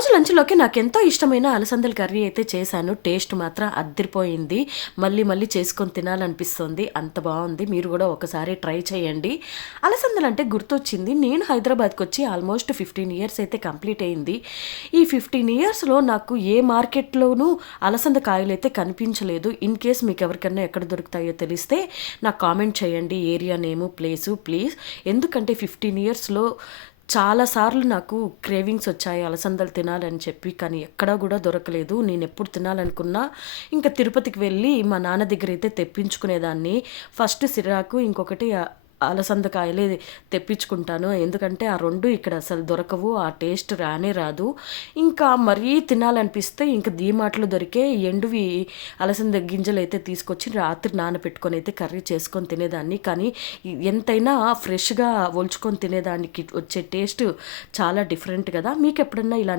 ఈరోజు లంచ్‌లోకి నాకెంతో ఇష్టమైన అలసందల కర్రీ అయితే చేశాను. టేస్ట్ మాత్రం అద్దిరిపోయింది. మళ్ళీ మళ్ళీ చేసుకొని తినాలనిపిస్తుంది. అంత బావుంది. మీరు గూడా ఒకసారి ట్రై చేయండి. అలసందలంటే గుర్తొచ్చింది. నేను హైదరాబాద్‌కొచ్చి ఆల్మోస్ట్ 15 ఇయర్స్ అయితే కంప్లీట్ అయింది. ఈ 15 ఇయర్స్‌లో నాకు ఏ మార్కెట్‌లోనూ అలసంద కాయలైతే కనిపించలేదు. ఇన్ కేస్ మీకెవరికన్నా ఎక్కడ దొరుకుతాయో తెలిస్తే నాకు కామెంట్ చేయండి. Area name, place please. ఎందుకంటే 15 ఇయర్స్‌లో చాలా సార్లు నాకు క్రేవింగ్స్ వచ్చాయి అలసందలు తినాలని చెప్పి. కానీ ఎక్కడా గూడా దొరకలేదు. నేనెప్పుడు తినాలనుకున్నా ఇంక తిరుపతికి వెళ్ళి మా నాన్న దగ్గరైతే తెప్పించుకునేదాన్ని. ఫస్ట్ సిరాకు, ఇంకొకటి అలసంద కాయలే తెప్పించుకుంటాను. ఎందుకంటే ఆ 2 ఇక్కడ అసలు దొరకవు. ఆ టేస్ట్ రానే రాదు. ఇంకా మరీ తినాలనిపిస్తే ఇంక డీమార్ట్‌లో దొరికే ఎండువి అలసంద గింజలైతే తీసుకొచ్చి రాత్రి నానబెట్టుకొనైతే కర్రీ చేసుకొని తినేదాన్ని. కానీ ఎంతైనా ఫ్రెష్‌గా ఒలుచుకొని తినేదానికి వచ్చే టేస్ట్ చాలా డిఫరెంట్ గదా! మీకెప్పుడన్నా ఇలా